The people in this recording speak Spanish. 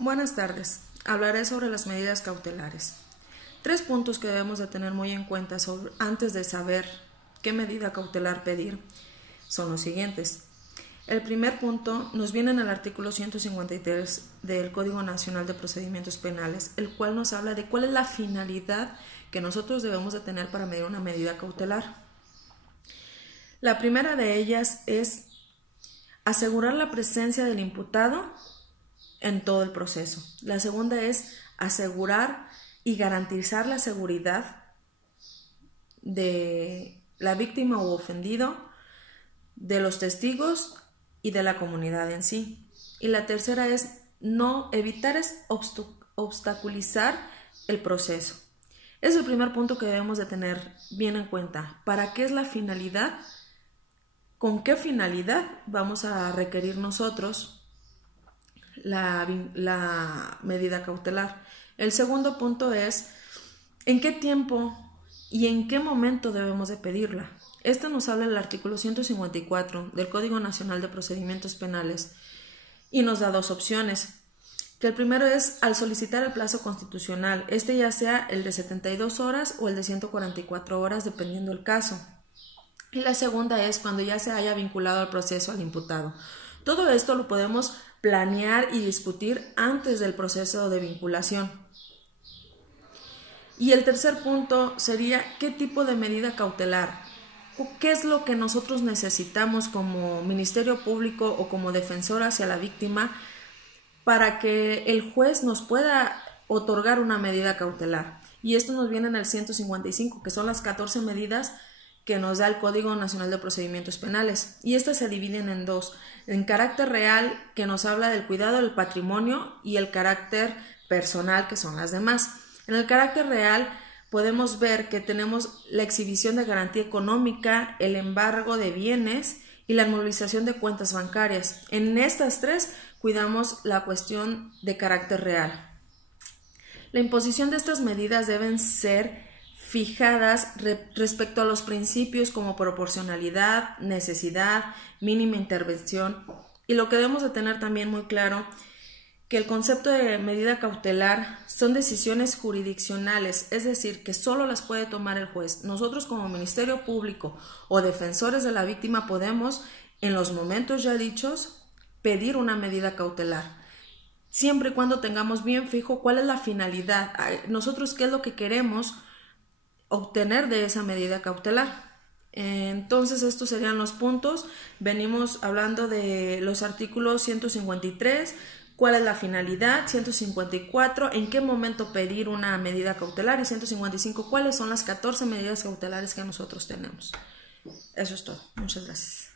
Buenas tardes. Hablaré sobre las medidas cautelares. 3 puntos que debemos de tener muy en cuenta antes de saber qué medida cautelar pedir son los siguientes. El primer punto nos viene en el artículo 153 del Código Nacional de Procedimientos Penales, el cual nos habla de cuál es la finalidad que nosotros debemos de tener para medir una medida cautelar. La primera de ellas es asegurar la presencia del imputado en todo el proceso. La segunda es asegurar y garantizar la seguridad de la víctima u ofendido, de los testigos y de la comunidad en sí. Y la tercera es evitar obstaculizar el proceso. Es el primer punto que debemos de tener bien en cuenta. ¿Para qué es la finalidad? ¿Con qué finalidad vamos a requerir nosotros la medida cautelar? El segundo punto es ¿en qué tiempo y en qué momento debemos de pedirla? Este nos habla el artículo 154 del Código Nacional de Procedimientos Penales y nos da 2 opciones. Que el primero es al solicitar el plazo constitucional, ya sea el de 72 horas o el de 144 horas, dependiendo del caso. Y la segunda es cuando ya se haya vinculado al proceso al imputado. Todo esto lo podemos planear y discutir antes del proceso de vinculación. Y el tercer punto sería ¿qué tipo de medida cautelar? ¿Qué es lo que nosotros necesitamos como Ministerio Público o como defensor hacia la víctima para que el juez nos pueda otorgar una medida cautelar? Y esto nos viene en el 155, que son las 14 medidas que nos da el Código Nacional de Procedimientos Penales. Y estas se dividen en 2. En carácter real, que nos habla del cuidado del patrimonio, y el carácter personal, que son las demás. En el carácter real podemos ver que tenemos la exhibición de garantía económica, el embargo de bienes y la inmovilización de cuentas bancarias. En estas 3 cuidamos la cuestión de carácter real. La imposición de estas medidas deben ser fijadas respecto a los principios como proporcionalidad, necesidad, mínima intervención, y lo que debemos de tener también muy claro que el concepto de medida cautelar son decisiones jurisdiccionales, es decir, que solo las puede tomar el juez. Nosotros como Ministerio Público o defensores de la víctima podemos, en los momentos ya dichos, pedir una medida cautelar, siempre y cuando tengamos bien fijo cuál es la finalidad, nosotros qué es lo que queremos obtener de esa medida cautelar. Entonces estos serían los puntos. Venimos hablando de los artículos 153, cuál es la finalidad, 154, en qué momento pedir una medida cautelar, y 155, cuáles son las 14 medidas cautelares que nosotros tenemos. Eso es todo. Muchas gracias.